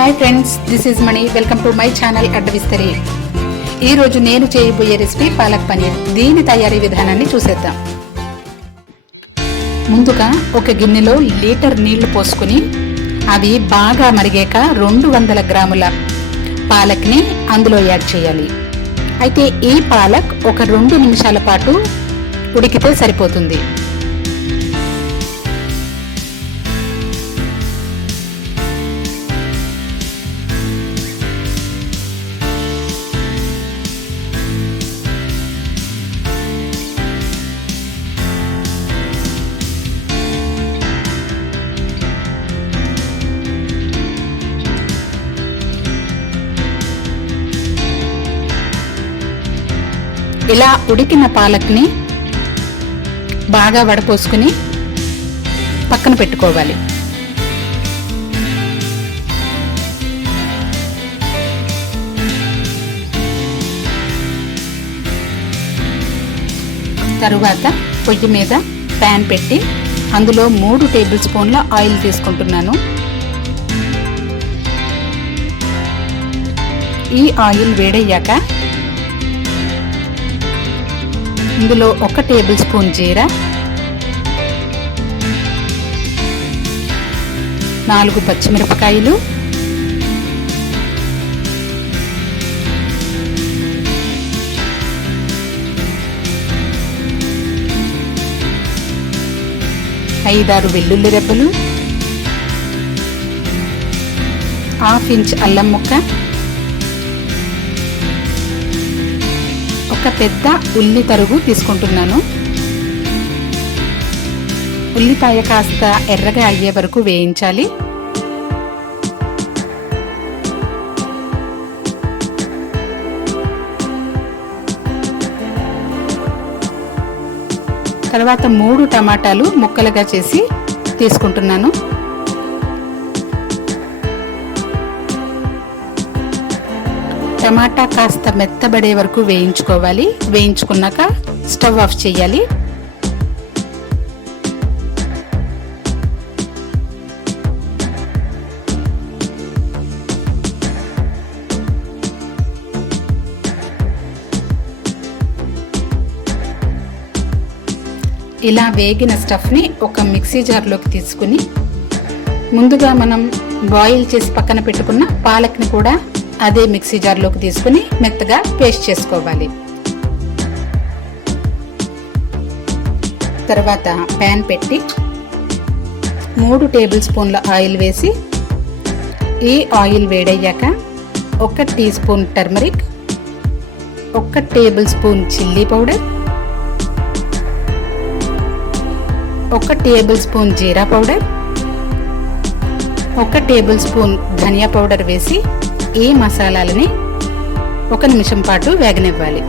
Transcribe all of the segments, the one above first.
Hi friends, this is Mani. Welcome to my channel AddaVisthari. ఈరోజు నేను చేయబోయే recipe palak paneer. దీని తయారీ విధానాన్ని చూసేద్దాం. ముందుగా ఒక గిన్నెలో లీటర్ నీళ్లు పోసుకుని అవి బాగా మరిగాక 200 గ్రాముల పాలక్ని అందులో యాడ్ చేయాలి. అయితే ఈ పాలక్ ఒక 2 నిమిషాల పాటు ఉడికితే సరిపోతుంది. ఇలా ఉడికిన పాలక్ని బాగా వడపోసుకుని పక్కన పెట్టుకోవాలి. తరువాత పొయ్యి మీద ప్యాన్ పెట్టి అందులో 3 టేబుల్ స్పూన్ల ఆయిల్ తీసుకుంటున్నాను. ఈ ఆయిల్ వేడయ్యాక ఇందులో 1 టేబుల్ స్పూన్ జీరా, 4 పచ్చిమిరపకాయలు, 5-6 వెల్లుల్లి రెబ్బలు, 1/2 ఇంచ్ అల్లం ముక్క, ఒక పెద్ద ఉల్లి తరుగు తీసుకుంటున్నాను. ఉల్లిపాయ కాస్త ఎర్రగా అయ్యే వరకు వేయించాలి. తర్వాత 3 టమాటాలు ముక్కలుగా చేసి తీసుకుంటున్నాను. టమాటా కాస్త మెత్తబడే వరకు వేయించుకోవాలి. వేయించుకున్నాక స్టవ్ ఆఫ్ చేయాలి. ఇలా వేగిన స్టఫ్ని ఒక మిక్సీ జార్లోకి తీసుకుని ముందుగా మనం బాయిల్ చేసి పక్కన పెట్టుకున్న పాలక్ని కూడా అదే మిక్సీ జార్లోకి తీసుకుని మెత్తగా పేస్ట్ చేసుకోవాలి. తర్వాత ప్యాన్ పెట్టి 3 టేబుల్ స్పూన్ల ఆయిల్ వేసి ఈ ఆయిల్ వేడయ్యాక 1 teaspoon turmeric, 1 tablespoon chilli powder, 1 tablespoon jeera powder, 1 tablespoon dhania powder వేసి ఈ మసాలాలని 1 నిమిషం పాటు వేగనివ్వాలి.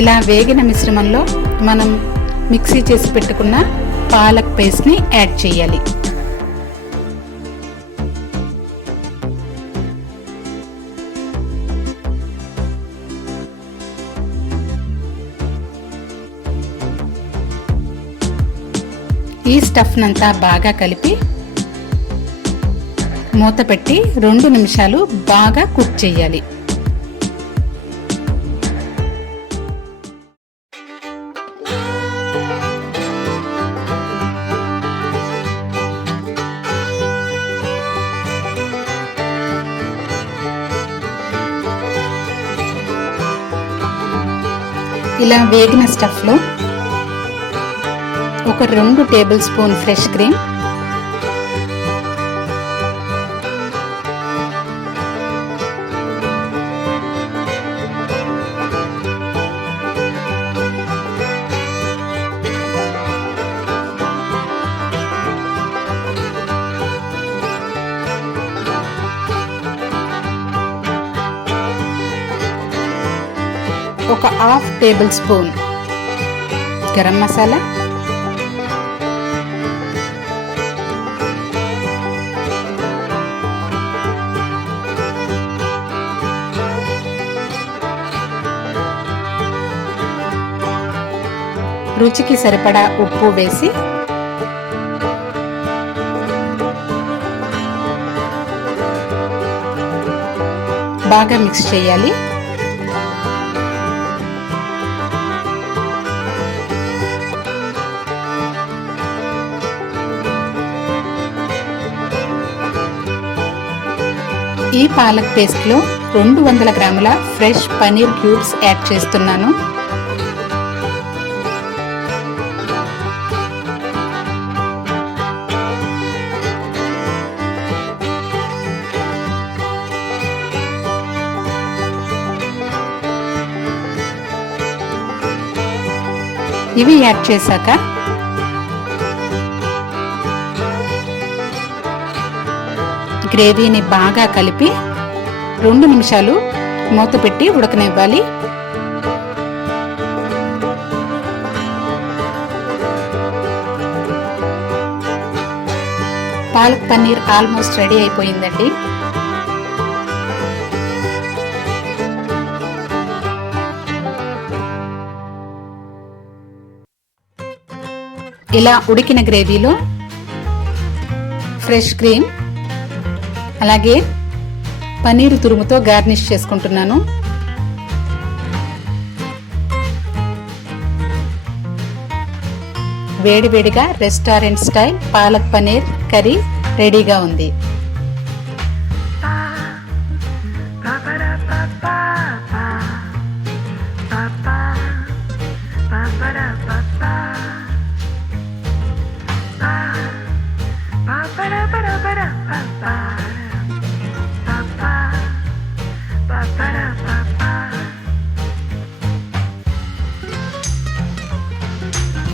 ఇలా వేగిన మిశ్రమంలో మనం మిక్సీ చేసి పెట్టుకున్న పాలక్ పేస్ట్ని యాడ్ చేయాలి. ఈ స్టఫ్నంతా బాగా కలిపి మూత పెట్టి 2 నిమిషాలు బాగా కుక్ చేయాలి. ఇలా వేగిన స్టఫ్లో ఒక 2 టేబుల్ స్పూన్ ఫ్రెష్ క్రీమ్, ఒక half table spoon garam masala, రుచికి సరిపడా ఉప్పు వేసి బాగా మిక్స్ చేయాలి. ఈ పాలక్ పేస్ట్లో 200 గ్రాముల ఫ్రెష్ పనీర్ క్యూబ్స్ యాడ్ చేస్తున్నాను. ఇవి యాడ్ చేశాక గ్రేవీని బాగా కలిపి 2 నిమిషాలు మూత పెట్టి ఉడకనివ్వాలి. పాలక్ పన్నీర్ ఆల్మోస్ట్ రెడీ అయిపోయిందండి. ఇలా ఉడికిన గ్రేవీలో ఫ్రెష్ క్రీమ్ అలాగే పన్నీరు తురుముతో గార్నిష్ చేసుకుంటున్నాను. వేడివేడిగా restaurant style palak paneer curry రెడీగా ఉంది. Ba ba da ba da ba da ba ba.